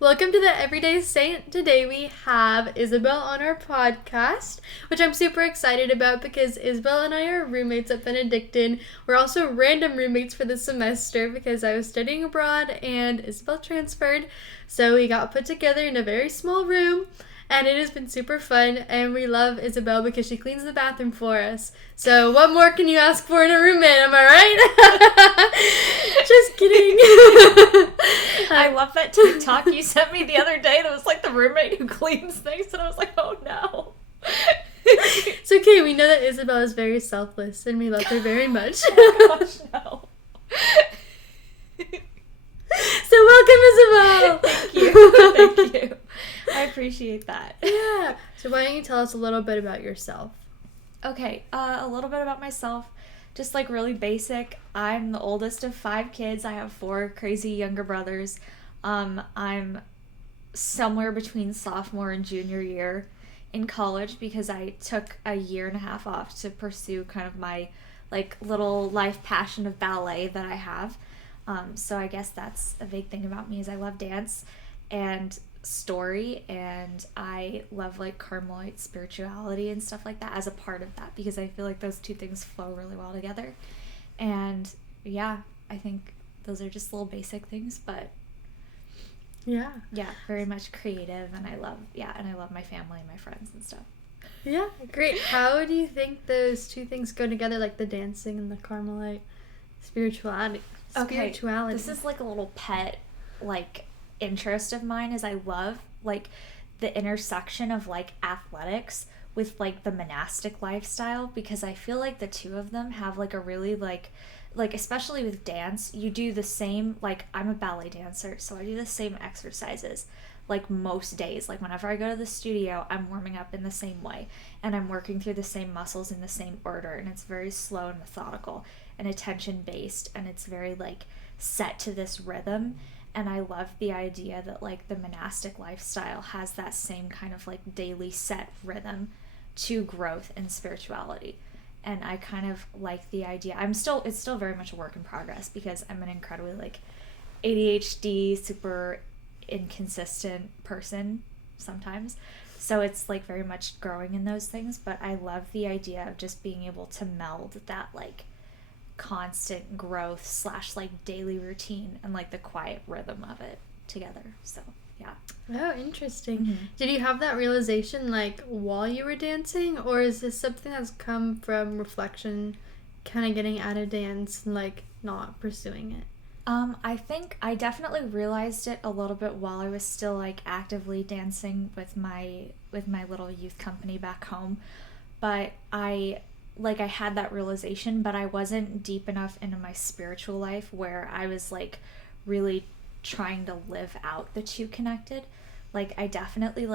Welcome to the Everyday Saint. Today we have Isabelle on our podcast, which I'm super excited about because Isabelle and I are roommates at Benedictine. We're also random roommates for the semester because I was studying abroad and Isabelle transferred. So we got put together in a very small room. And it has been super fun, and we love Isabelle because she cleans the bathroom for us. So what more can you ask for in a roommate, am I right? Just kidding. I love that TikTok you sent me the other day that was like the roommate who cleans things, and I was like, oh no. It's okay, we know that Isabelle is very selfless, and we love her very much. Oh gosh, no. So welcome, Isabelle! Thank you. Thank you. I appreciate that. Yeah. So why don't you tell us a little bit about yourself? Okay, a little bit about myself. Just like really basic. I'm the oldest of 5 kids. I have 4 crazy younger brothers. I'm somewhere between sophomore and junior year in college because I took a year and a half off to pursue kind of my like little life passion of ballet that I have. So I guess that's a big thing about me is I love dance and story, and I love like Carmelite spirituality and stuff like that as a part of that because I feel like those two things flow really well together. And yeah, I think those are just little basic things, but yeah, very much creative, and I love my family and my friends and stuff. Yeah, great. How do you think those two things go together, like the dancing and the Carmelite spirituality? Okay, this is like a little pet like interest of mine is I love like the intersection of like athletics with like the monastic lifestyle because I feel like the two of them have like a really like especially with dance, you do the same, like I'm a ballet dancer, so I do the same exercises like most days. Like whenever I go to the studio, I'm warming up in the same way and I'm working through the same muscles in the same order, and it's very slow and methodical and attention based, and it's very like set to this rhythm. And I love the idea that like the monastic lifestyle has that same kind of like daily set rhythm to growth and spirituality. And I kind of like the idea. It's still very much a work in progress because I'm an incredibly like ADHD, super inconsistent person sometimes. So it's like very much growing in those things, but I love the idea of just being able to meld that like constant growth / like daily routine and like the quiet rhythm of it together. So yeah. Oh, interesting. Mm-hmm. Did you have that realization like while you were dancing, or is this something that's come from reflection, kind of getting out of dance and like not pursuing it? I think I definitely realized it a little bit while I was still like actively dancing with my little youth company back home, but I had that realization, but I wasn't deep enough into my spiritual life where I was like really trying to live out the two connected. Like I definitely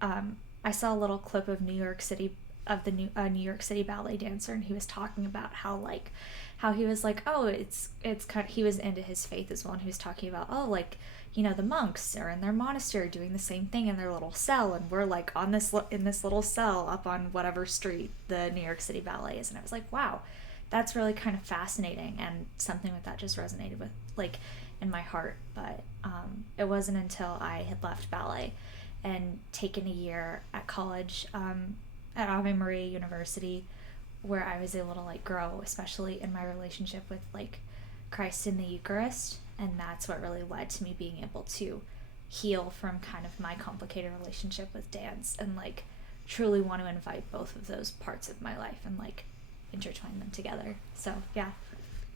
I saw a little clip of New York City ballet dancer, and he was talking about how he was like, oh, it's kind of, he was into his faith as well, and he was talking about, oh, like, you know, the monks are in their monastery doing the same thing in their little cell, and we're like on in this little cell up on whatever street the New York City Ballet is. And I was like, wow, that's really kind of fascinating, and something with that just resonated with like in my heart. But it wasn't until I had left ballet and taken a year at college at Ave Maria University where I was able to like grow, especially in my relationship with like Christ in the Eucharist. And that's what really led to me being able to heal from kind of my complicated relationship with dance and like truly want to invite both of those parts of my life and like intertwine them together. So yeah.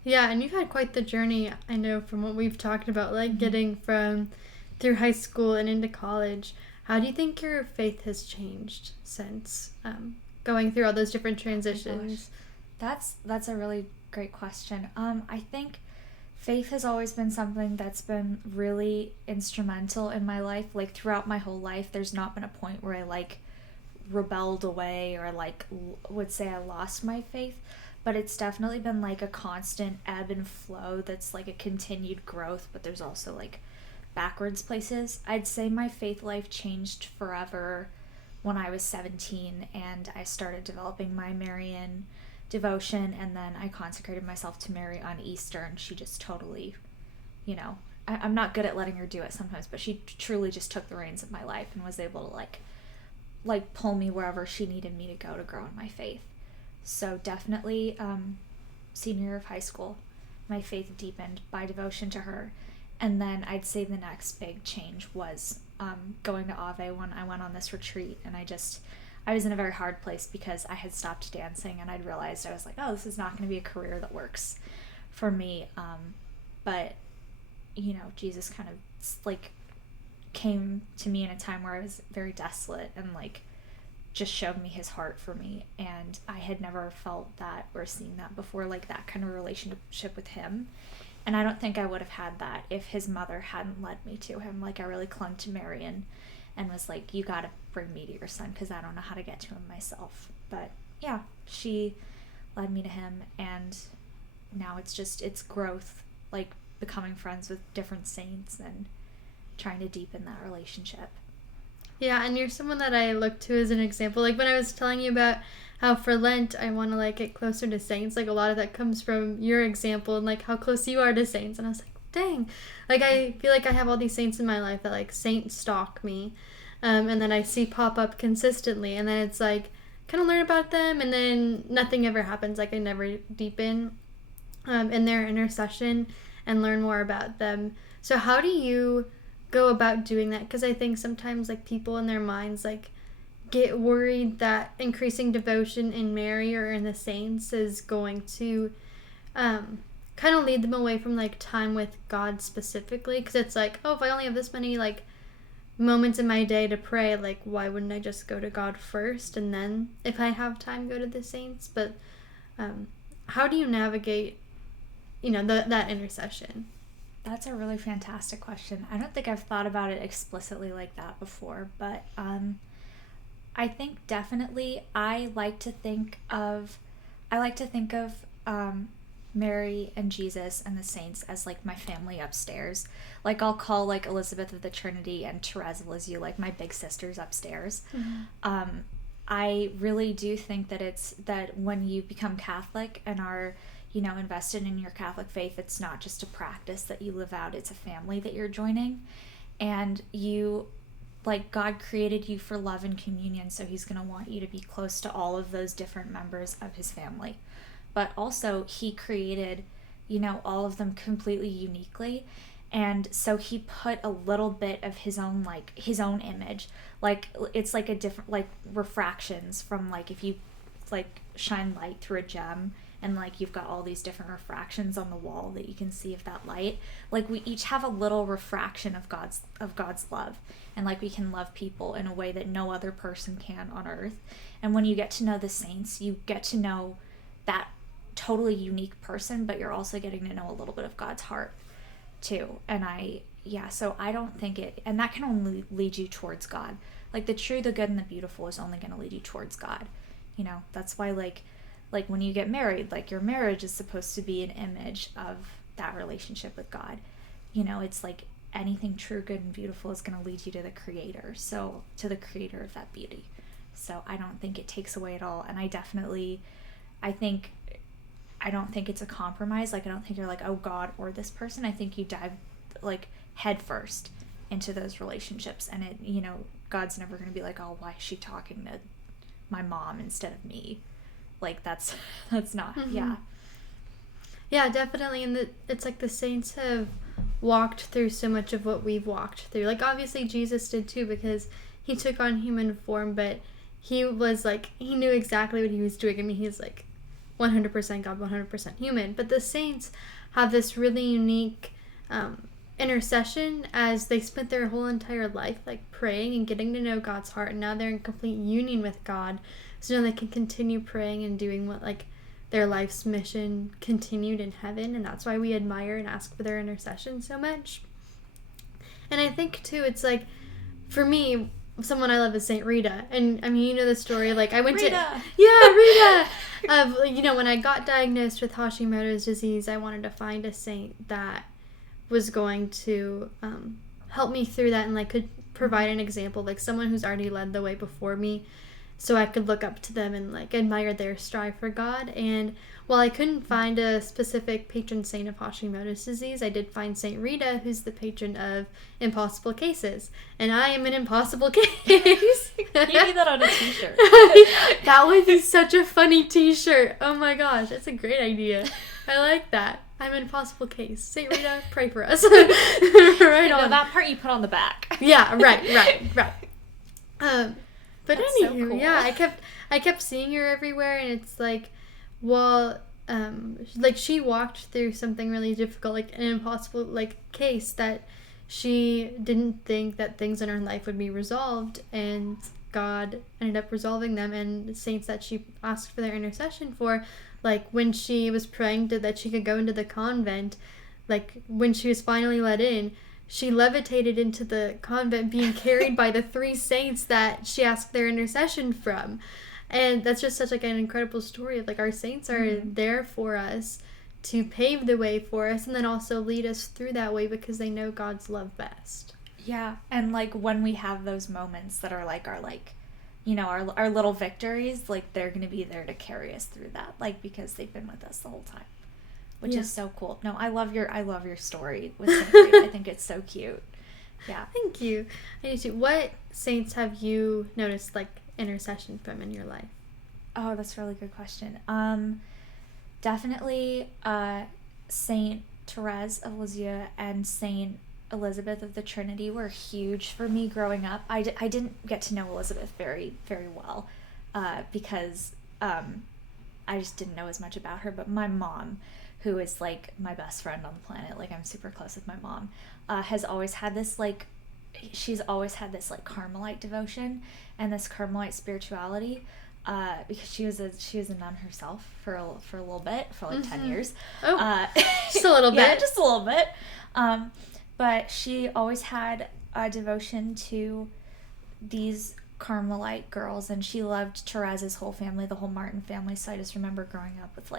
Yeah, and you've had quite the journey, I know, from what we've talked about, like getting from through high school and into college. How do you think your faith has changed since going through all those different transitions? That's a really great question. I think faith has always been something that's been really instrumental in my life. Like throughout my whole life, there's not been a point where I like rebelled away or like would say I lost my faith, but it's definitely been like a constant ebb and flow that's like a continued growth, but there's also like backwards places. I'd say my faith life changed forever when I was 17 and I started developing my Marian devotion, and then I consecrated myself to Mary on Easter, and she just totally, I'm not good at letting her do it sometimes, but she truly just took the reins of my life and was able to like pull me wherever she needed me to go to grow in my faith. So definitely senior year of high school, my faith deepened by devotion to her. And then I'd say the next big change was going to Ave when I went on this retreat. And I was in a very hard place because I had stopped dancing, and I'd realized, I was like, oh, this is not going to be a career that works for me. But, you know, Jesus kind of like came to me in a time where I was very desolate and like just showed me his heart for me. And I had never felt that or seen that before, like that kind of relationship with him. And I don't think I would have had that if his mother hadn't led me to him. Like, I really clung to Mary and was like, you got to bring me to your son because I don't know how to get to him myself. But yeah, she led me to him, and now it's growth, like becoming friends with different saints and trying to deepen that relationship. Yeah, and you're someone that I look to as an example. Like, when I was telling you about how for Lent I want to like get closer to saints, like a lot of that comes from your example and like how close you are to saints. And I was like, dang, like I feel like I have all these saints in my life that like saint stalk me, and then I see pop up consistently, and then it's like kind of learn about them, and then nothing ever happens. Like, I never deepen in their intercession and learn more about them. So how do you go about doing that? Because I think sometimes like people in their minds like get worried that increasing devotion in Mary or in the saints is going to kind of lead them away from like time with God specifically, because it's like, oh, if I only have this many like moments in my day to pray, like why wouldn't I just go to God first, and then if I have time go to the saints? But how do you navigate, you know, that intercession? That's a really fantastic question. I don't think I've thought about it explicitly like that before, but I think definitely I like to think of Mary and Jesus and the saints as like my family upstairs. Like, I'll call like Elizabeth of the Trinity and Therese of Lisieux like my big sisters upstairs. Mm-hmm. I really do think that it's that when you become Catholic and are, you know, invested in your Catholic faith, it's not just a practice that you live out, it's a family that you're joining. And you, like, God created you for love and communion, so he's going to want you to be close to all of those different members of his family. But also, he created, you know, all of them completely uniquely. And so he put a little bit of his own image. Like, it's like a different, like, refractions from, like, if you, like, shine light through a gem, and like you've got all these different refractions on the wall that you can see of that light. Like, we each have a little refraction of God's love, and like we can love people in a way that no other person can on earth. And when you get to know the saints, you get to know that totally unique person, but you're also getting to know a little bit of God's heart too. And so I don't think it, and that can only lead you towards God. Like, the true, the good, and the beautiful is only going to lead you towards God. You know, that's why like when you get married, like, your marriage is supposed to be an image of that relationship with God. You know, it's like anything true, good, and beautiful is going to lead you to the Creator. So, to the Creator of that beauty. So I don't think it takes away at all. And I don't think it's a compromise. Like, I don't think you're like, oh, God or this person. I think you dive like head first into those relationships. And it, you know, God's never going to be like, oh, why is she talking to my mom instead of me? Like, that's not, mm-hmm. Yeah, definitely. And it's like the saints have walked through so much of what we've walked through. Like, obviously Jesus did too, because he took on human form, but he was like, he knew exactly what he was doing. I mean, he's like 100% God, 100% human. But the saints have this really unique intercession, as they spent their whole entire life like praying and getting to know God's heart, and now they're in complete union with God. So now they can continue praying and doing what like their life's mission continued in heaven, and that's why we admire and ask for their intercession so much. And I think too, it's like, for me, someone I love is Saint Rita. And I mean, you know the story, like I went Rita. Rita! Of, you know, when I got diagnosed with Hashimoto's disease, I wanted to find a saint that was going to help me through that and like could provide an example, like someone who's already led the way before me, so I could look up to them and like admire their strive for God. And while I couldn't find a specific patron saint of Hashimoto's disease, I did find Saint Rita, who's the patron of impossible cases, and I am an impossible case. You need that on a t-shirt. That would be such a funny t-shirt. Oh my gosh, that's a great idea. I like that. I'm an impossible case. Saint Rita, pray for us. Right on. That part you put on the back. Yeah, right. But That's anywho, so cool. yeah, I kept seeing her everywhere, and it's like, well, like she walked through something really difficult, like an impossible like case that she didn't think that things in her life would be resolved, and God ended up resolving them. And saints that she asked for their intercession for, like when she was praying that she could go into the convent, like when she was finally let in, she levitated into the convent being carried by the 3 saints that she asked their intercession from. And that's just such like an incredible story of like our saints are there for us to pave the way for us, and then also lead us through that way because they know God's love best. Yeah, and like when we have those moments that are like our our little victories, like they're going to be there to carry us through that, like because they've been with us the whole time. Which is so cool. No, I love your story with Saint Rita. I think it's so cute. Yeah. Thank you. I need to. What saints have you noticed like intercession from in your life? Oh, that's a really good question. Definitely Saint Therese of Lisieux and Saint Elizabeth of the Trinity were huge for me growing up. I didn't get to know Elizabeth very, very well because I just didn't know as much about her. But my mom, who is like my best friend on the planet, like I'm super close with my mom, has always had this like, she's always had this like Carmelite devotion and this Carmelite spirituality, because she was a nun herself for a little bit, for like 10 years. Oh, just a little bit. Yeah, just a little bit. But she always had a devotion to these Carmelite girls, and she loved Therese's whole family, the whole Martin family. So I just remember growing up with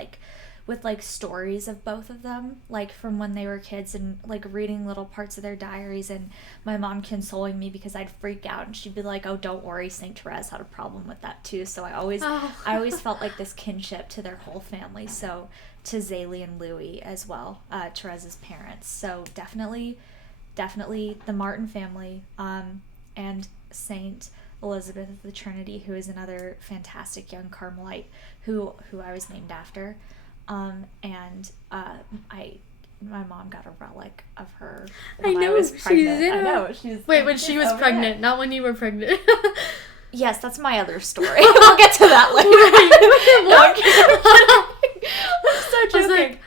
stories of both of them, like from when they were kids, and like reading little parts of their diaries, and my mom consoling me because I'd freak out, and she'd be like, "Oh, don't worry, Saint Therese had a problem with that too." So I always felt like this kinship to their whole family. So to Zélie and Louis as well, Therese's parents. So definitely the Martin family, and Saint Elizabeth of the Trinity, who is another fantastic young Carmelite who I was named after. My mom got a relic of her when I was pregnant. I know. Wait, when she was pregnant, not when you were pregnant. Yes, that's my other story. We'll get to that later. No, I'm so joking.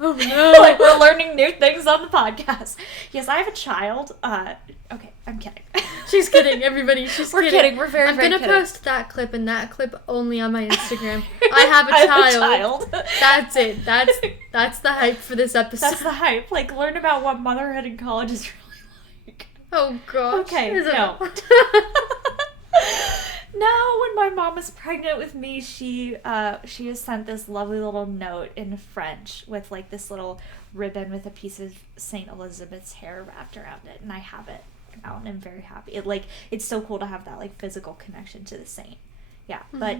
Oh no. Like we're learning new things on the podcast. Yes, I have a child. Okay, I'm kidding. She's kidding, everybody. We're kidding. We're very, I'm very gonna kidding. post that clip and that clip only on my Instagram. I have a child. That's it. That's the hype for this episode. That's the hype. Like, learn about what motherhood in college is really like. Oh gosh. Okay, no. No, when my mom was pregnant with me, she was sent this lovely little note in French with like this little ribbon with a piece of Saint Elizabeth's hair wrapped around it, and I have it now, and I'm very happy. It's so cool to have that like physical connection to the saint. Yeah, but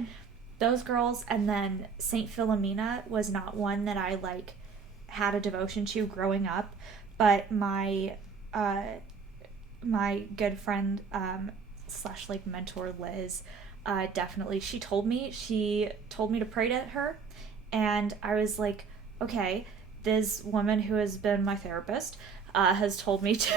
those girls, and then Saint Philomena was not one that I like had a devotion to growing up, but my good friend / like mentor Liz, definitely, she told me to pray to her, and I was like, okay, this woman who has been my therapist has told me to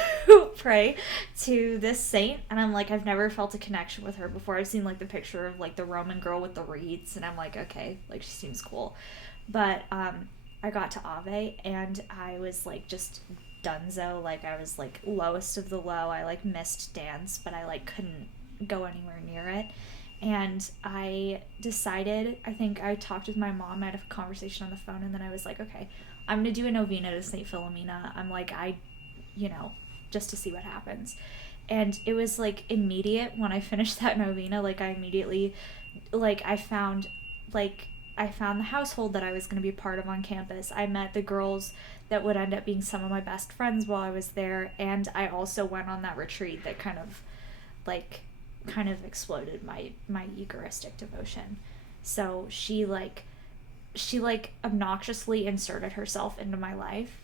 pray to this saint, and I'm like, I've never felt a connection with her before. I've seen like the picture of like the Roman girl with the wreaths, and I'm like, okay, like she seems cool, but I got to Ave, and I was like just dunzo, like I was like lowest of the low. I like missed dance, but I like couldn't go anywhere near it, and I decided, I think I talked with my mom, I had a conversation on the phone, and then I was like, okay, I'm gonna do a novena to Saint Philomena. I'm like, just to see what happens. And it was like immediate when I finished that novena. Like I immediately, like I found the household that I was going to be part of on campus. I met the girls that would end up being some of my best friends while I was there, and I also went on that retreat that kind of like kind of exploded my Eucharistic devotion. So she obnoxiously inserted herself into my life,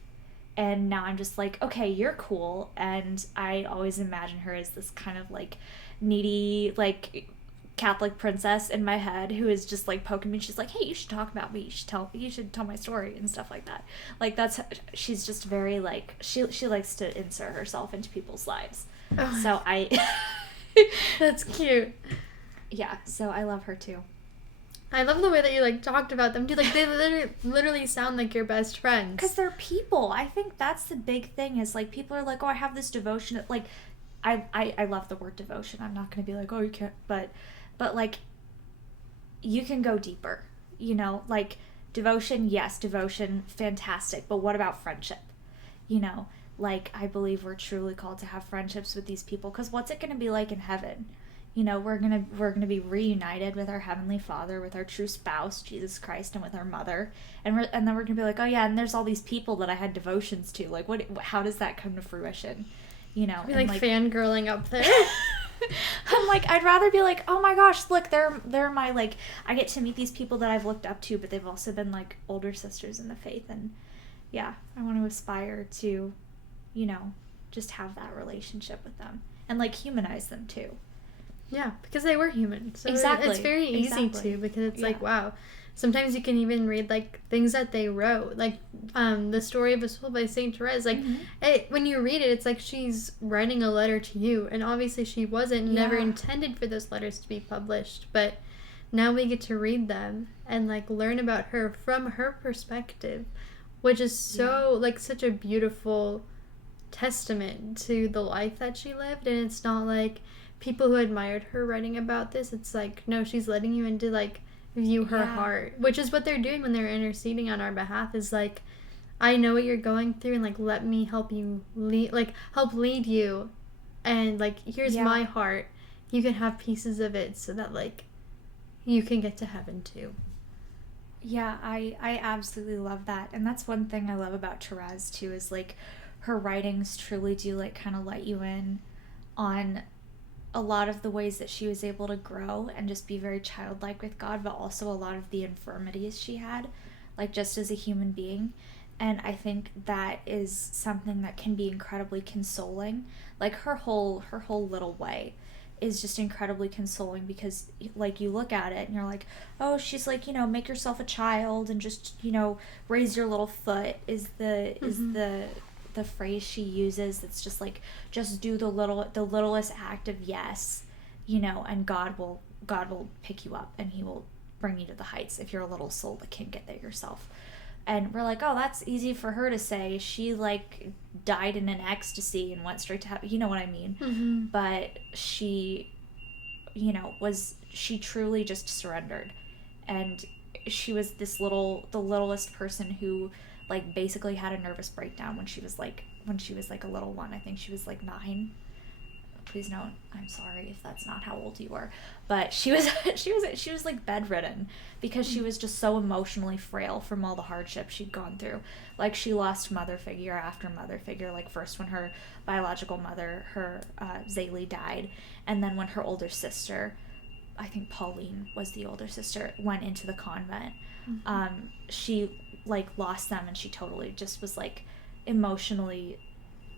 and now I'm just like, okay, you're cool. And I always imagine her as this kind of like needy like Catholic princess in my head who is just like poking me. She's like, hey, you should talk about me, you should tell my story and stuff like that. Like she's just very like she likes to insert herself into people's lives. Oh. So I that's cute. Yeah, so I love her too. I love the way that you like talked about them too. Like they literally sound like your best friends. Because they're people. I think that's the big thing is like people are like, oh, I have this devotion. Like I love the word devotion. I'm not going to be like, oh, you can't, but like you can go deeper, you know, like devotion, yes, devotion, fantastic. But what about friendship? You know, like I believe we're truly called to have friendships with these people, because what's it going to be like in heaven? You know, we're gonna be reunited with our Heavenly Father, with our true spouse, Jesus Christ, and with our mother, and then we're gonna be like, oh yeah, and there's all these people that I had devotions to. Like, how does that come to fruition? You know, be like fangirling up there. I'm like, I'd rather be like, oh my gosh, look, they're my like, I get to meet these people that I've looked up to, but they've also been like older sisters in the faith, and yeah, I want to aspire to, you know, just have that relationship with them and like humanize them too. Yeah, because they were human. So exactly. It's very easy to, because it's like, wow. Sometimes you can even read like things that they wrote, like the Story of a Soul by Saint Therese. Like when you read it, it's like she's writing a letter to you, and obviously she wasn't never intended for those letters to be published. But now we get to read them and like learn about her from her perspective, which is so like such a beautiful testament to the life that she lived. And it's not like people who admired her writing about this. It's like, no, she's letting you into like view her heart, which is what they're doing when they're interceding on our behalf, is like, I know what you're going through, and like let me help you help lead you, and like here's my heart, you can have pieces of it so that like you can get to heaven too. Yeah, I absolutely love that. And that's one thing I love about Therese too, is like her writings truly do like kind of let you in on a lot of the ways that she was able to grow and just be very childlike with God, but also a lot of the infirmities she had, like just as a human being. And I think that is something that can be incredibly consoling. Like her whole little way is just incredibly consoling, because like you look at it and you're like, oh, she's like, you know, make yourself a child and just, you know, raise your little foot is the phrase she uses. That's just like, just do the littlest act of yes, you know, and God will pick you up and he will bring you to the heights if you're a little soul that can't get there yourself. And we're like, oh, that's easy for her to say. She like died in an ecstasy and went straight to heaven, you know what I mean? But she, you know, she truly just surrendered, and she was the littlest person who like basically had a nervous breakdown when she was like a little one. I think she was like 9. Please no, I'm sorry if that's not how old you were, but she was like bedridden because she was just so emotionally frail from all the hardships she'd gone through. Like she lost mother figure after mother figure, like first when her biological mother, her Zaylee, died, and then when her older sister, I think Pauline was the older sister, went into the convent. She like lost them, and she totally just was like emotionally,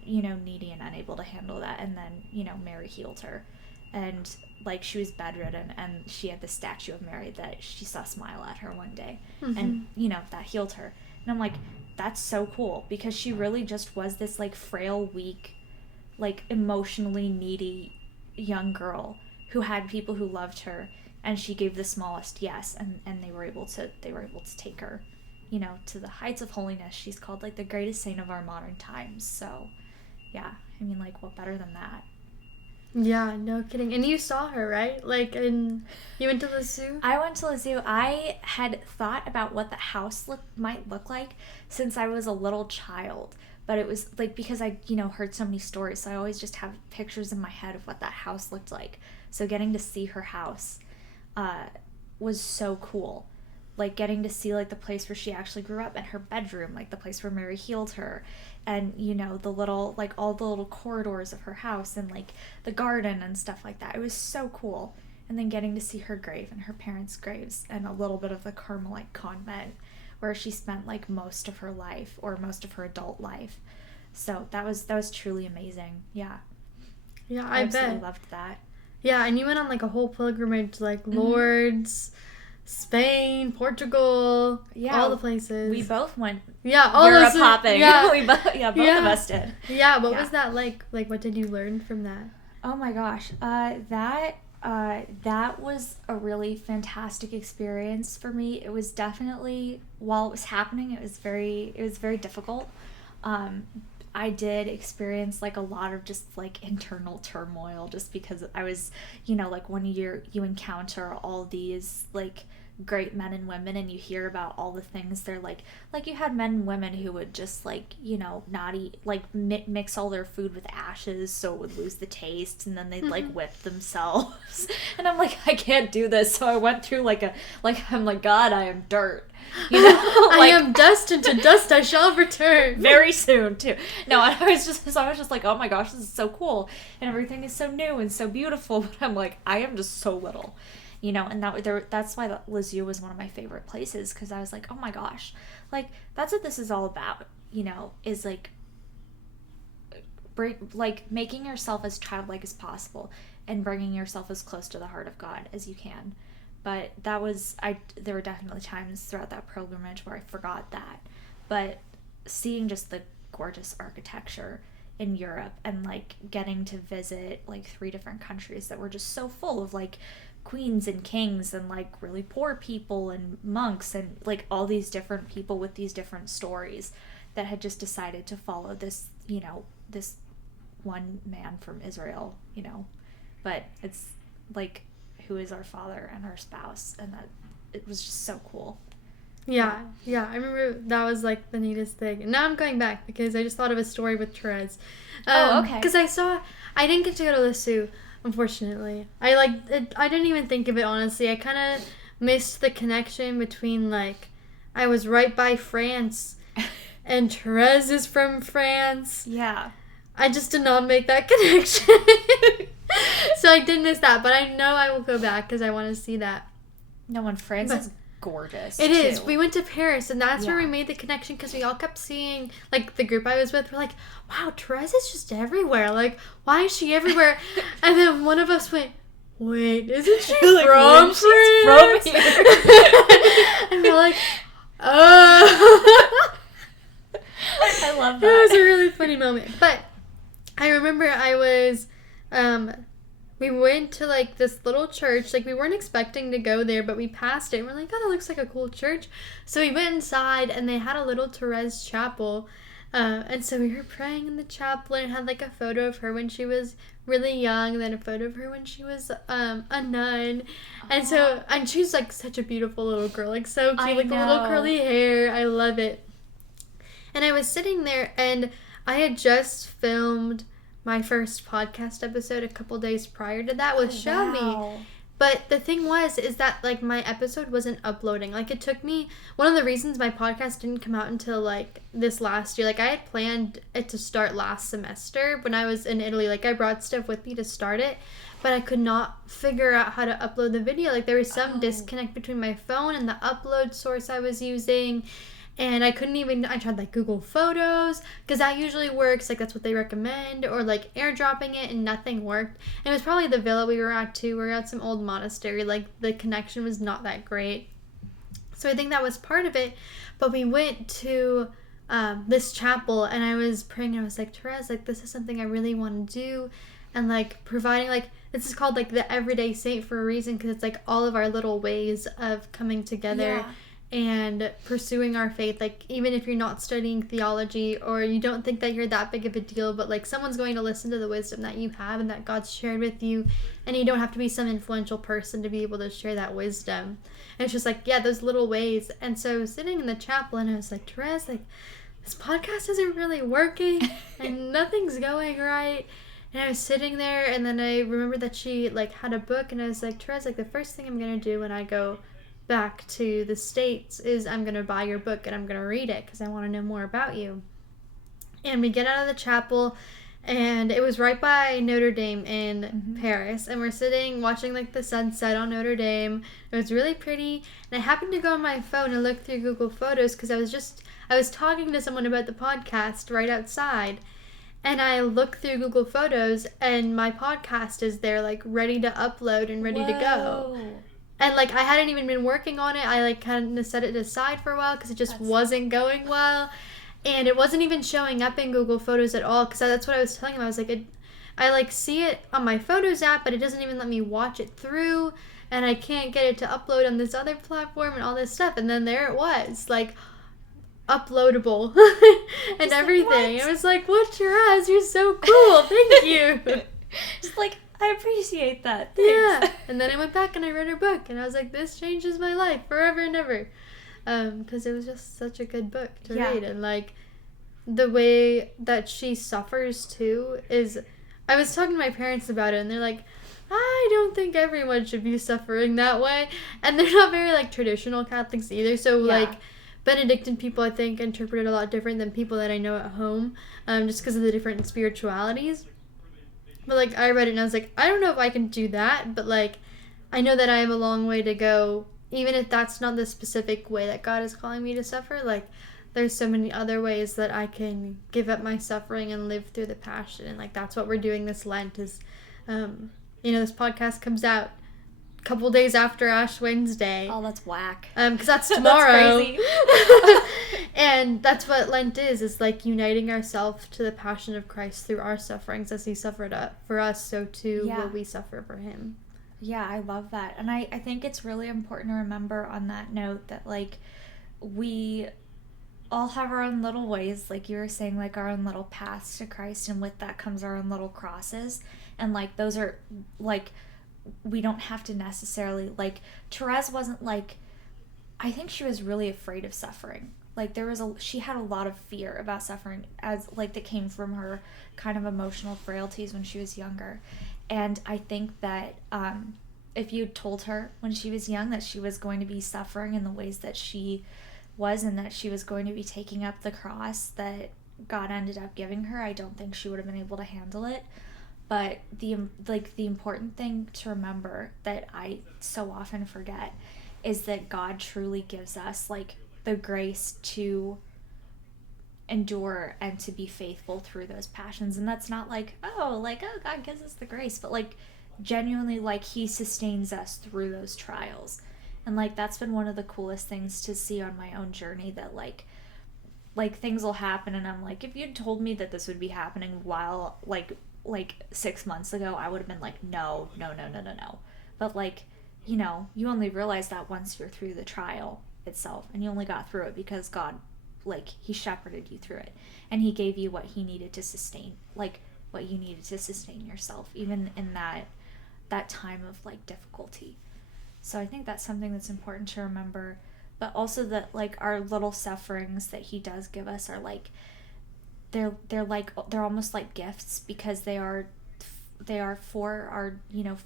you know, needy and unable to handle that. And then, you know, Mary healed her, and like she was bedridden, and she had the statue of Mary that she saw smile at her one day, and you know, that healed her. And I'm like, that's so cool, because she really just was this like frail, weak, like emotionally needy young girl who had people who loved her, and she gave the smallest yes, and they were able to take her, you know, to the heights of holiness. She's called like the greatest saint of our modern times. So yeah, I mean, like, what better than that? Yeah, no kidding. And you saw her, right? Like, you went to the zoo? I went to the zoo. I had thought about what the house might look like since I was a little child. But it was, like, because I, you know, heard so many stories, so I always just have pictures in my head of what that house looked like. So getting to see her house was so cool. like getting to see like the place where she actually grew up and her bedroom, like the place where Mary healed her, and the little, like all the little corridors of her house and like the garden and stuff like that. It was so cool. And then getting to see her grave and her parents' graves and a little bit of the Carmelite convent where she spent like most of her life, or most of her adult life. So that was truly amazing. Yeah. Yeah, I absolutely bet. loved that. Yeah, and you went on like a whole pilgrimage, like Lourdes, Spain, Portugal, all the places. We both went. Yeah, all Europe those, hopping. Yeah, both of us did. Yeah, what was that like? Like, what did you learn from that? Oh my gosh, that was a really fantastic experience for me. It was definitely, while it was happening, it was very difficult. I did experience like a lot of just like internal turmoil, just because I was, like when you encounter all these like great men and women and you hear about all the things they're like you had men and women who would just like, not eat, like mix all their food with ashes so it would lose the taste, and then they'd like whip themselves. And I'm like, I can't do this. So I went through I'm like, God, I am dirt. I am dust, and to dust I shall return. Very soon too. No, I was just like, oh my gosh, this is so cool, and everything is so new and so beautiful. But I'm like, I am just so little, and that's why Lisieux was one of my favorite places, because I was like, oh my gosh, like that's what this is all about, is like making yourself as childlike as possible and bringing yourself as close to the heart of God as you can. But there were definitely times throughout that pilgrimage where I forgot that. But seeing just the gorgeous architecture in Europe and like getting to visit like 3 different countries that were just so full of like queens and kings and like really poor people and monks and like all these different people with these different stories that had just decided to follow this, this one man from Israel, but it's like, who is our father and our spouse, and that it was just so cool. Yeah, I remember that was like the neatest thing. And now I'm going back because I just thought of a story with Therese. Okay. Because I didn't get to go to Lisieux, unfortunately. I didn't even think of it, honestly. I kind of missed the connection between like, I was right by France, and Therese is from France. Yeah. I just did not make that connection. So I did miss that, but I know I will go back because I want to see that. No, and France is gorgeous. It is. We went to Paris, and that's where we made the connection, because we all kept seeing, like, the group I was with, we're like, wow, Therese is just everywhere. Like, why is she everywhere? And then one of us went, wait, isn't she like, from France? From here. And we're like, oh. I love that. It was a really funny moment. But I remember I was... we went to like this little church, like we weren't expecting to go there, but we passed it and we're like, oh, that looks like a cool church. So we went inside and they had a little Therese chapel, and so we were praying in the chapel, and it had like a photo of her when she was really young, and then a photo of her when she was a nun. And she's like such a beautiful little girl, like so cute, like the little curly hair. I love it. And I was sitting there, and I had just filmed my first podcast episode a couple days prior to that with Show Me. But the thing is that like my episode wasn't uploading. Like it took me, one of the reasons my podcast didn't come out until like this last year, like I had planned it to start last semester when I was in Italy. Like I brought stuff with me to start it, but I could not figure out how to upload the video. Like there was some disconnect between my phone and the upload source I was using. And I tried like Google Photos, because that usually works, like that's what they recommend, or like airdropping it, and nothing worked. And it was probably the villa we were at too. We were at some old monastery, like the connection was not that great. So I think that was part of it. But we went to this chapel, and I was praying, and I was like, Therese, like this is something I really want to do. And like providing, like this is called like the everyday saint for a reason, because it's like all of our little ways of coming together and pursuing our faith. Like even if you're not studying theology, or you don't think that you're that big of a deal, but like someone's going to listen to the wisdom that you have and that God's shared with you, and you don't have to be some influential person to be able to share that wisdom. And it's just like, yeah, those little ways. And so sitting in the chapel, and I was like, Therese, like this podcast isn't really working and nothing's going right. And I was sitting there, and then I remembered that she like had a book, and I was like, Therese, like the first thing I'm gonna do when I go back to the States is I'm going to buy your book and I'm going to read it because I want to know more about you. And we get out of the chapel, and it was right by Notre Dame in Paris, and we're sitting watching like the sunset on Notre Dame. It was really pretty, and I happened to go on my phone and look through Google Photos because I was talking to someone about the podcast right outside, and I look through Google Photos, and my podcast is there, like, ready to upload and ready to go. And, like, I hadn't even been working on it. I, like, kind of set it aside for a while because it just wasn't going well. And it wasn't even showing up in Google Photos at all because that's what I was telling him. I was like, I, like, see it on my Photos app, but it doesn't even let me watch it through. And I can't get it to upload on this other platform and all this stuff. And then there it was, like, uploadable and everything. I was like, what, Shiraz? You're so cool. Thank you. Just like, I appreciate that. Thanks. Yeah. And then I went back and I read her book, and I was like, this changes my life forever and ever. Because it was just such a good book to read. And, like, the way that she suffers, too, is... I was talking to my parents about it, and they're like, I don't think everyone should be suffering that way. And they're not very, like, traditional Catholics either. So, like, Benedictine people, I think, interpret it a lot different than people that I know at home, just because of the different spiritualities. But, like, I read it, and I was like, I don't know if I can do that, but, like, I know that I have a long way to go. Even if that's not the specific way that God is calling me to suffer, like, there's so many other ways that I can give up my suffering and live through the passion. And, like, that's what we're doing this Lent is, this podcast comes out a couple days after Ash Wednesday. Oh, that's whack. Because that's tomorrow. That's crazy. And that's what Lent is like uniting ourselves to the passion of Christ through our sufferings. As he suffered for us, so too will we suffer for him. Yeah, I love that. And I think it's really important to remember on that note that, like, we all have our own little ways, like you were saying, like our own little paths to Christ, and with that comes our own little crosses. And, like, those are, like, we don't have to necessarily, like, Therese wasn't, like, I think she was really afraid of suffering. Like, she had a lot of fear about suffering, as, like, that came from her kind of emotional frailties when she was younger. And I think that if you told her when she was young that she was going to be suffering in the ways that she was, and that she was going to be taking up the cross that God ended up giving her, I don't think she would have been able to handle it. But the important thing to remember that I so often forget is that God truly gives us, like, the grace to endure and to be faithful through those passions. And that's not like, oh, God gives us the grace, but, like, genuinely, like, he sustains us through those trials. And, like, that's been one of the coolest things to see on my own journey, that, like things will happen, and I'm like, if you'd told me that this would be happening while, like 6 months ago, I would have been like, no. But, like, you know, you only realize that once you're through the trial itself, and you only got through it because God, like, he shepherded you through it, and he gave you what he needed to sustain, like, what you needed to sustain yourself, even in that time of, like, difficulty. So I think that's something that's important to remember, but also that, like, our little sufferings that he does give us are, like, they're almost like gifts, because they are for our,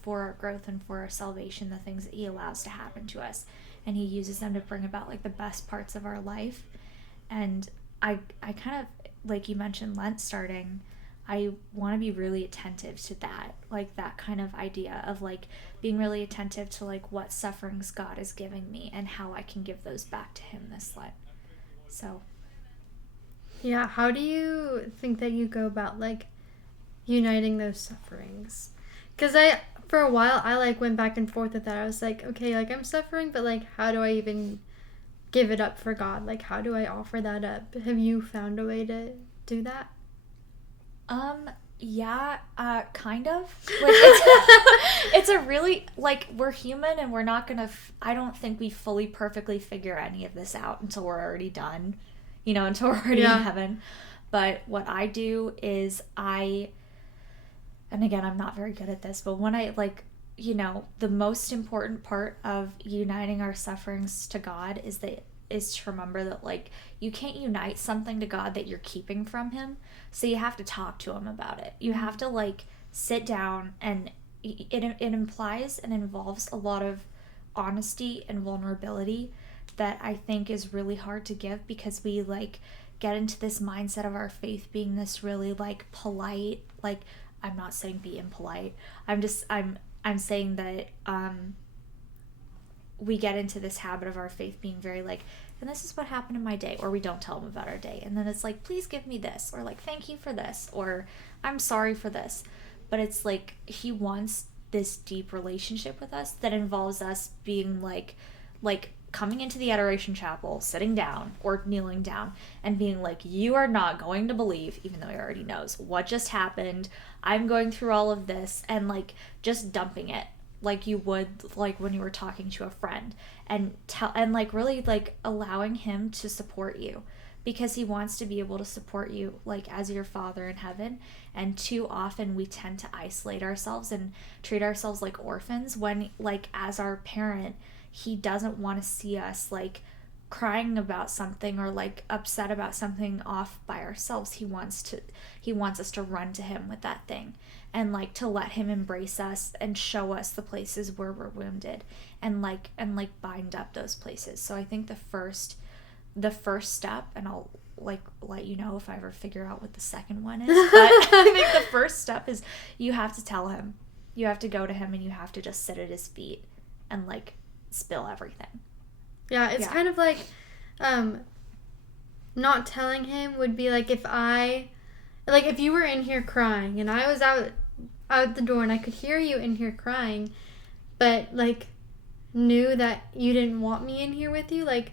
for our growth and for our salvation, the things that he allows to happen to us, and he uses them to bring about, like, the best parts of our life. And I kind of, like you mentioned, Lent starting, I want to be really attentive to that, like, that kind of idea of, like, being really attentive to, like, what sufferings God is giving me and how I can give those back to him this Lent. So yeah, how do you think that you go about, like, uniting those sufferings? Because for a while, I, like, went back and forth with that. I was like, okay, like, I'm suffering, but, like, how do I even give it up for God? Like, how do I offer that up? Have you found a way to do that? Yeah, kind of. Like, it's a really, like, we're human, and we're not gonna, I don't think we fully perfectly figure any of this out until we're already done, until we're already in heaven. But what I do is and again, I'm not very good at this, but when I, like, the most important part of uniting our sufferings to God is to remember that, like, you can't unite something to God that you're keeping from him. So you have to talk to him about it. You have to, like, sit down, and it implies and involves a lot of honesty and vulnerability that I think is really hard to give, because we like get into this mindset of our faith being this really like polite, like, I'm not saying be impolite. I'm saying that we get into this habit of our faith being very like, and this is what happened in my day, or we don't tell them about our day, and then it's like, please give me this, or like, thank you for this, or I'm sorry for this. But it's like, he wants this deep relationship with us that involves us being like coming into the adoration chapel, sitting down or kneeling down and being like, you are not going to believe, even though he already knows what just happened, I'm going through all of this, and like just dumping it like you would like when you were talking to a friend, and like really like allowing him to support you, because he wants to be able to support you like as your Father in heaven. And too often we tend to isolate ourselves and treat ourselves like orphans, when like as our parent, he doesn't want to see us like crying about something or like upset about something off by ourselves. He wants us to run to him with that thing, and like to let him embrace us and show us the places where we're wounded, and like bind up those places. So I think the first step, and I'll like let you know if I ever figure out what the second one is, but I think the first step is you have to tell him. You have to go to him and you have to just sit at his feet and like spill everything. Yeah, it's kind of like not telling him would be like if you were in here crying and I was out the door and I could hear you in here crying, but like knew that you didn't want me in here with you, like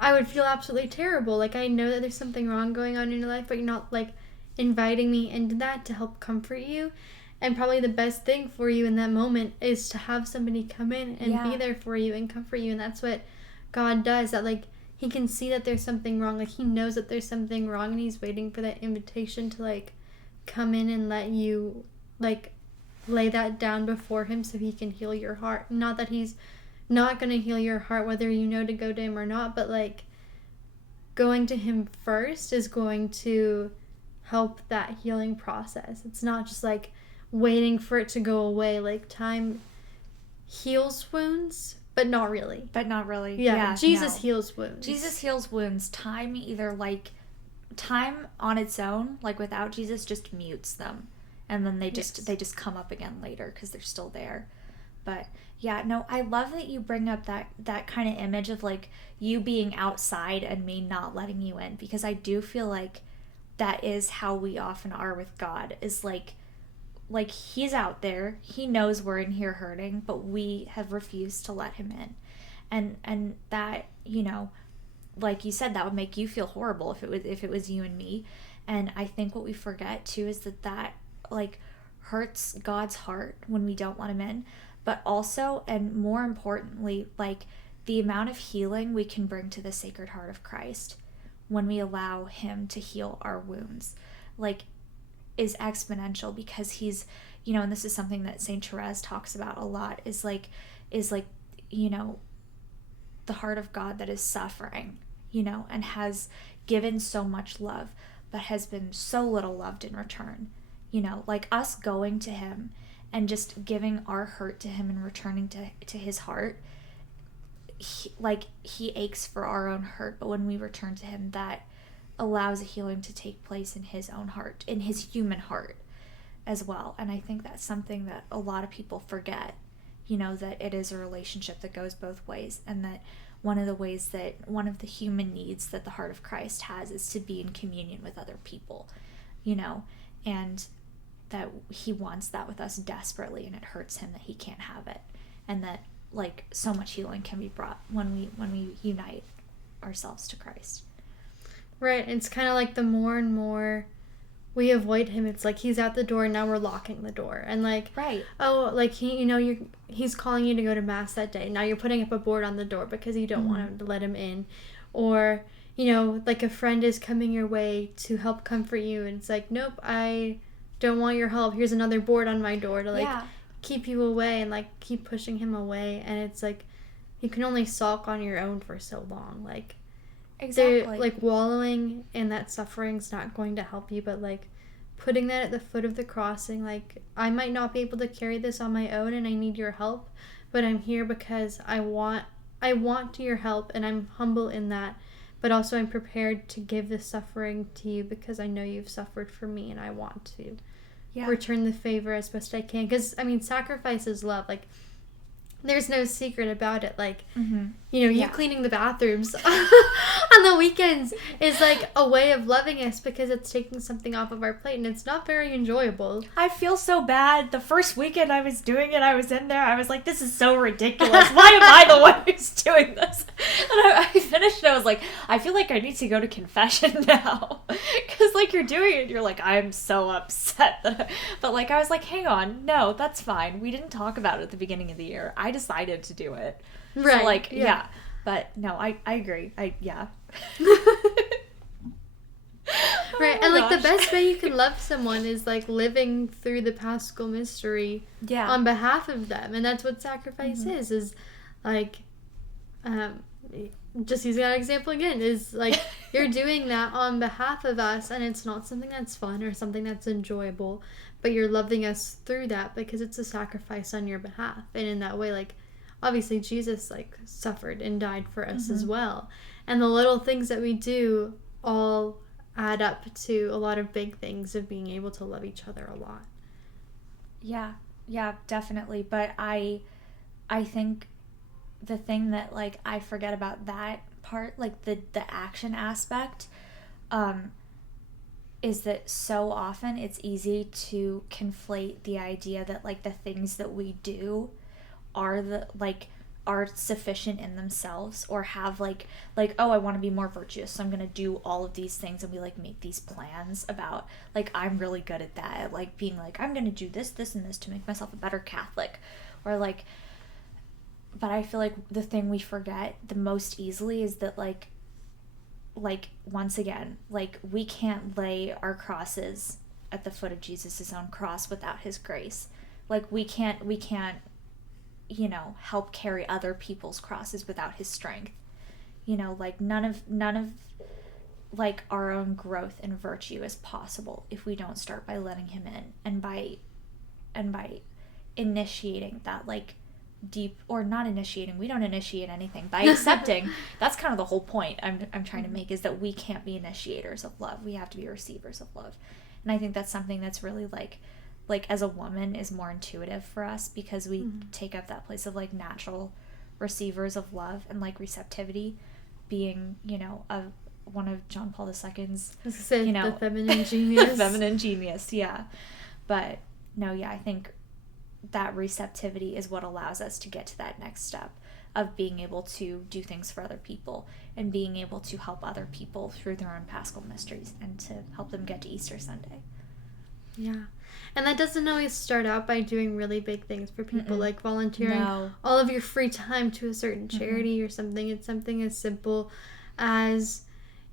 I would feel absolutely terrible. Like, I know that there's something wrong going on in your life, but you're not like inviting me into that to help comfort you. And probably the best thing for you in that moment is to have somebody come in and be there for you and comfort you. And that's what God does. That like he can see that there's something wrong. Like he knows that there's something wrong, and he's waiting for that invitation to like come in and let you like lay that down before him so he can heal your heart. Not that he's not going to heal your heart whether you know to go to him or not, but like going to him first is going to help that healing process. It's not just like waiting for it to go away. Like time heals wounds, but not really. Yeah, Jesus heals wounds. Jesus heals wounds. Time on its own, like without Jesus, just mutes them, and then they just come up again later because they're still there. But yeah, no, I love that you bring up that kind of image of like you being outside and me not letting you in, because I do feel like that is how we often are with God, is like he's out there, he knows we're in here hurting, but we have refused to let him in. And that, you know, like you said, that would make you feel horrible if it was you and me. And I think what we forget too is that like hurts God's heart when we don't let him in. But also, and more importantly, like the amount of healing we can bring to the Sacred Heart of Christ when we allow him to heal our wounds, like, is exponential, because he's, you know, and this is something that Saint Therese talks about a lot, is like, you know, the heart of God that is suffering, you know, and has given so much love, but has been so little loved in return. You know, like us going to him and just giving our hurt to him and returning to his heart, he aches for our own hurt, but when we return to him, that allows a healing to take place in his own heart, in his human heart as well. And I think that's something that a lot of people forget, you know, that it is a relationship that goes both ways, and that one of the human needs that the heart of Christ has is to be in communion with other people, you know, and that he wants that with us desperately, and it hurts him that he can't have it, and that like so much healing can be brought when we unite ourselves to Christ. Right. It's kind of like the more and more we avoid him, it's like he's out the door and now we're locking the door, and like, right, oh, like he's calling you to go to mass that day, now you're putting up a board on the door because you don't want him to let him in. Or, you know, like a friend is coming your way to help comfort you, and it's like, nope, I don't want your help, here's another board on my door to like keep you away, and like keep pushing him away. And it's like you can only sulk on your own for so long. Like, exactly, like wallowing in that suffering's not going to help you, but like putting that at the foot of the cross, saying, like, I might not be able to carry this on my own and I need your help, but I'm here because I want your help, and I'm humble in that, but also I'm prepared to give this suffering to you because I know you've suffered for me, and I want to return the favor as best I can. Because, I mean, sacrifice is love. Like, there's no secret about it. Like, you cleaning the bathrooms on the weekends is like a way of loving us because it's taking something off of our plate, and it's not very enjoyable. I feel so bad. The first weekend I was doing it, I was in there, I was like, this is so ridiculous. Why am I the one who's doing this? And I finished and I was like, I feel like I need to go to confession now. Because, like, you're doing it, you're like, I'm so upset. But, like, I was like, hang on, no, that's fine. We didn't talk about it at the beginning of the year. I decided to do it. Right. So, like, yeah. But, no, I agree. Right, and like the best way you can love someone is like living through the Paschal Mystery on behalf of them, and that's what sacrifice is like, just using that example again, is like you're doing that on behalf of us, and it's not something that's fun or something that's enjoyable, but you're loving us through that because it's a sacrifice on your behalf. And in that way, like, obviously Jesus like suffered and died for us as well, and the little things that we do all add up to a lot of big things of being able to love each other a lot. Yeah, definitely. But I think the thing that, like, I forget about that part, like the action aspect, is that so often it's easy to conflate the idea that, like, the things that we do are are sufficient in themselves, or have like oh, I want to be more virtuous, so I'm gonna do all of these things, and we like make these plans about, like, I'm really good at that, like being like, I'm gonna do this and this to make myself a better Catholic, or like, but I feel like the thing we forget the most easily is that like once again, like, we can't lay our crosses at the foot of Jesus' own cross without his grace. Like, we can't help carry other people's crosses without his strength. Like, none of like our own growth and virtue is possible if we don't start by letting him in, and by initiating that, like, deep, or not initiating, we don't initiate anything, by accepting. That's kind of the whole point I'm trying to make, is that we can't be initiators of love, we have to be receivers of love. And I think that's something that's really like as a woman is more intuitive for us, because we take up that place of like natural receivers of love, and like receptivity being, one of John Paul II's, the feminine genius. The feminine genius, yeah. But no, yeah, I think that receptivity is what allows us to get to that next step of being able to do things for other people, and being able to help other people through their own Paschal mysteries, and to help them get to Easter Sunday. Yeah. And that doesn't always start out by doing really big things for people, like volunteering all of your free time to a certain charity or something. It's something as simple as,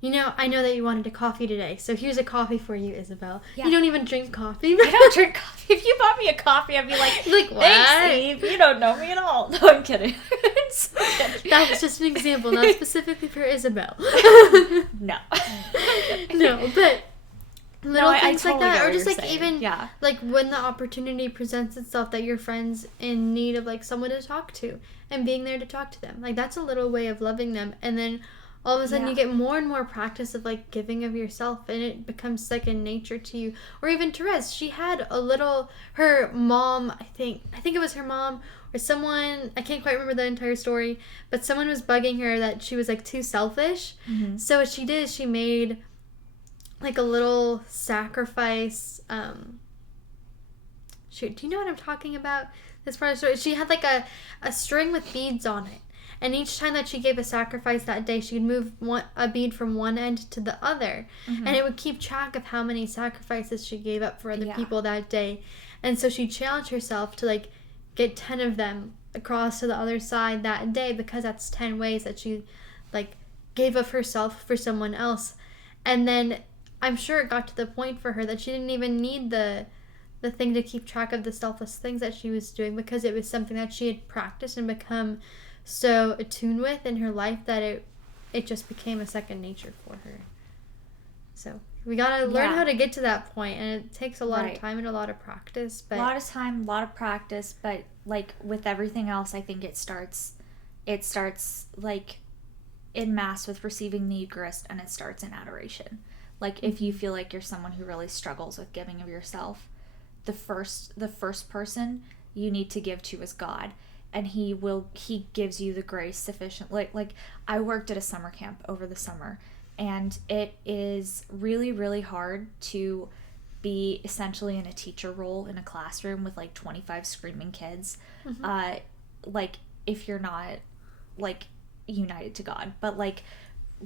I know that you wanted a coffee today, so here's a coffee for you, Isabelle. Yeah. You don't even drink coffee. I don't drink coffee. If you bought me a coffee, I'd be like, what? Thanks, Eve. You don't know me at all. No, I'm kidding. That was just an example, not specifically for Isabelle. No. No, but little things I totally like that, or just like saying. Even like when the opportunity presents itself that your friend's in need of like someone to talk to, and being there to talk to them, like that's a little way of loving them. And then all of a sudden you get more and more practice of like giving of yourself, and it becomes second nature to you. Or even Therese, she had her mom, I think it was her mom or someone, I can't quite remember the entire story, but someone was bugging her that she was like too selfish. So what she did is she made like a little sacrifice. Do you know what I'm talking about? This part of the story, she had like a string with beads on it, and each time that she gave a sacrifice that day, she'd move a bead from one end to the other, and it would keep track of how many sacrifices she gave up for other people that day. And so she challenged herself to like get 10 of them across to the other side that day, because that's 10 ways that she like gave of herself for someone else. And then I'm sure it got to the point for her that she didn't even need the thing to keep track of the selfless things that she was doing, because it was something that she had practiced and become so attuned with in her life that it just became a second nature for her. So We gotta learn how to get to that point, and it takes a lot of time and a lot of practice. But a lot of time, a lot of practice, but like with everything else, I think it starts like in Mass with receiving the Eucharist, and it starts in adoration. Like if you feel like you're someone who really struggles with giving of yourself, the first person you need to give to is God, and he gives you the grace sufficient. Like I worked at a summer camp over the summer, and it is really, really hard to be essentially in a teacher role in a classroom with like 25 screaming kids, like if you're not like united to God. But like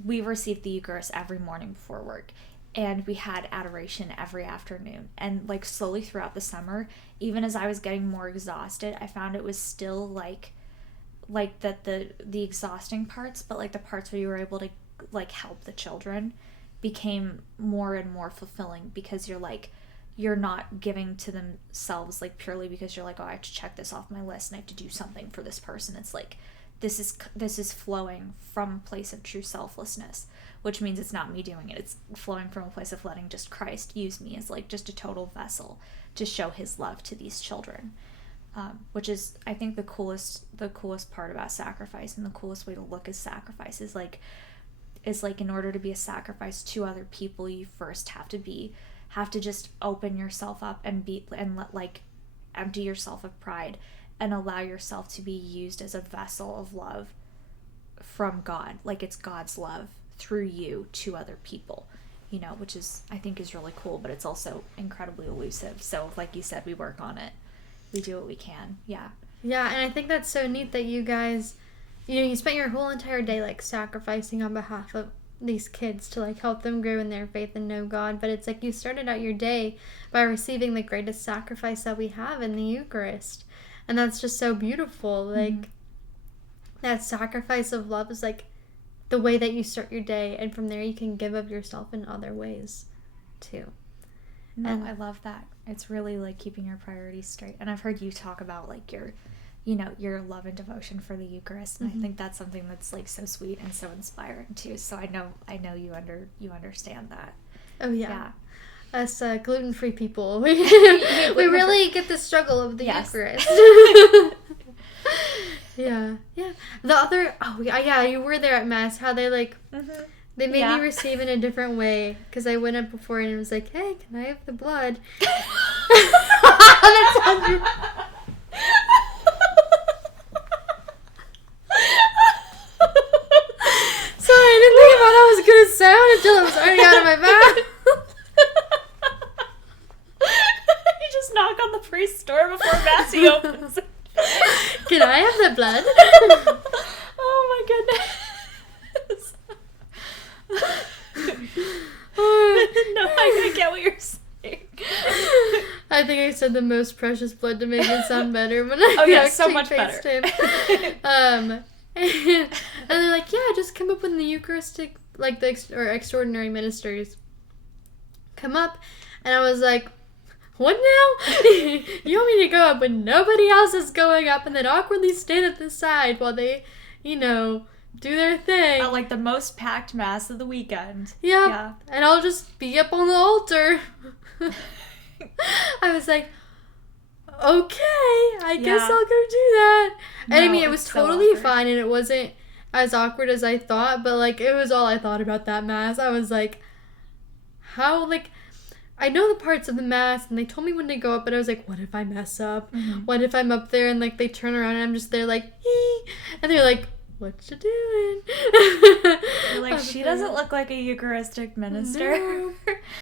we received the Eucharist every morning before work, and we had adoration every afternoon. And like slowly throughout the summer, even as I was getting more exhausted, I found it was still like that the exhausting parts, but like the parts where you were able to like help the children became more and more fulfilling, because you're not giving to themselves like purely because you're like, oh, I have to check this off my list and I have to do something for this person. It's like this is flowing from a place of true selflessness, which means it's not me doing it. It's flowing from a place of letting just Christ use me as like just a total vessel to show his love to these children, which is, I think, the coolest part about sacrifice, and the coolest way to look at sacrifice is like in order to be a sacrifice to other people, you first have to just open yourself up and let like empty yourself of pride and allow yourself to be used as a vessel of love from God. Like it's God's love through you to other people, you know, which is, I think, is really cool, but it's also incredibly elusive. So like you said, we work on it. We do what we can. Yeah. Yeah, and I think that's so neat that you guys, you know, you spent your whole entire day like sacrificing on behalf of these kids to like help them grow in their faith and know God. But it's like you started out your day by receiving the greatest sacrifice that we have in the Eucharist. And that's just so beautiful. Like that sacrifice of love is like the way that you start your day, and from there you can give of yourself in other ways too. No, and I love that. It's really like keeping your priorities straight. And I've heard you talk about like your love and devotion for the Eucharist, and I think that's something that's like so sweet and so inspiring too. So I know you understand that. Oh yeah. Us gluten-free people, we really get the struggle of the Eucharist. Yeah. The other, you were there at Mass. How they like, they made me receive in a different way, because I went up before and it was like, hey, can I have the blood? That sounds. Sorry, I didn't think about how it was gonna sound until it was already out of my mouth. You just knock on the priest's door before Mass, he opens it. Can I have the blood? Oh my goodness. No, I get what you're saying. I think I said the most precious blood to make it sound better when I so much better. him. And they're like, yeah, just come up when the Eucharistic, like the extraordinary ministers come up. And I was like, what now? You want me to go up when nobody else is going up, and then awkwardly stand at the side while they, you know, do their thing. At like the most packed Mass of the weekend. Yeah. And I'll just be up on the altar. I was like, okay, I guess I'll go do that. And I mean, it was totally fine, and it wasn't as awkward as I thought, but like it was all I thought about that Mass. I was like, how, like, I know the parts of the Mass, and they told me when to go up, but I was like, what if I mess up? What if I'm up there and like they turn around and I'm just there like, hee, and they're like, what you doing? You're like, she doesn't look like a Eucharistic minister. No.